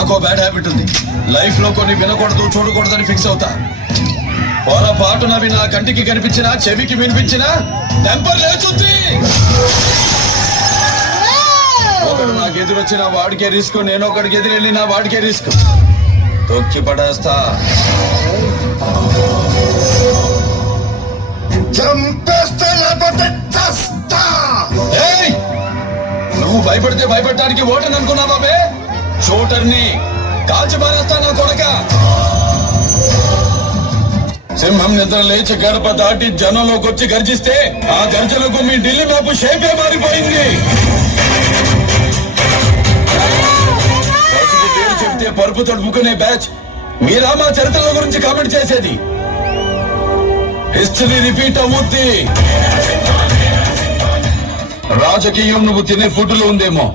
నాకు bad habit ఉంది. Life లో కొన్ని వినకూడదు చూడకూడదని ఫిక్స్ అవుతా. పొరపాటునవి నా కంటికి కనిపించినా చెవికి వినిపించినా టెంపర్ లేచుద్ది. ఒకడు నాకు ఎదురొచ్చిన వాడికే రిస్క్, నేను ఒకడికి ఎదురెళ్ళిన వాడికే రిస్క్. తొక్కి పడేస్తా. నువ్వు భయపడితే భయపడటానికి ఓటని అనుకున్నావా బే? షూటర్ని కాల్చి మారేస్తా నా కొడక. సింహం నిద్ర లేచి గడప దాటి జనంలోకి వచ్చి గర్జిస్తే ఆ గర్జనకు మీ ఢిల్లీ మ్యాప్ షేపే మారిపోయింది. పేరు చెప్తే పరుపు తడుపుకునే బ్యాచ్ మీరా మా చరిత్రల గురించి కామెంట్ చేసేది? హిస్టరీ రిపీట్ అవుద్ది. రాజకీయం నువ్వు తినే ఫుడ్ లో ఉందేమో,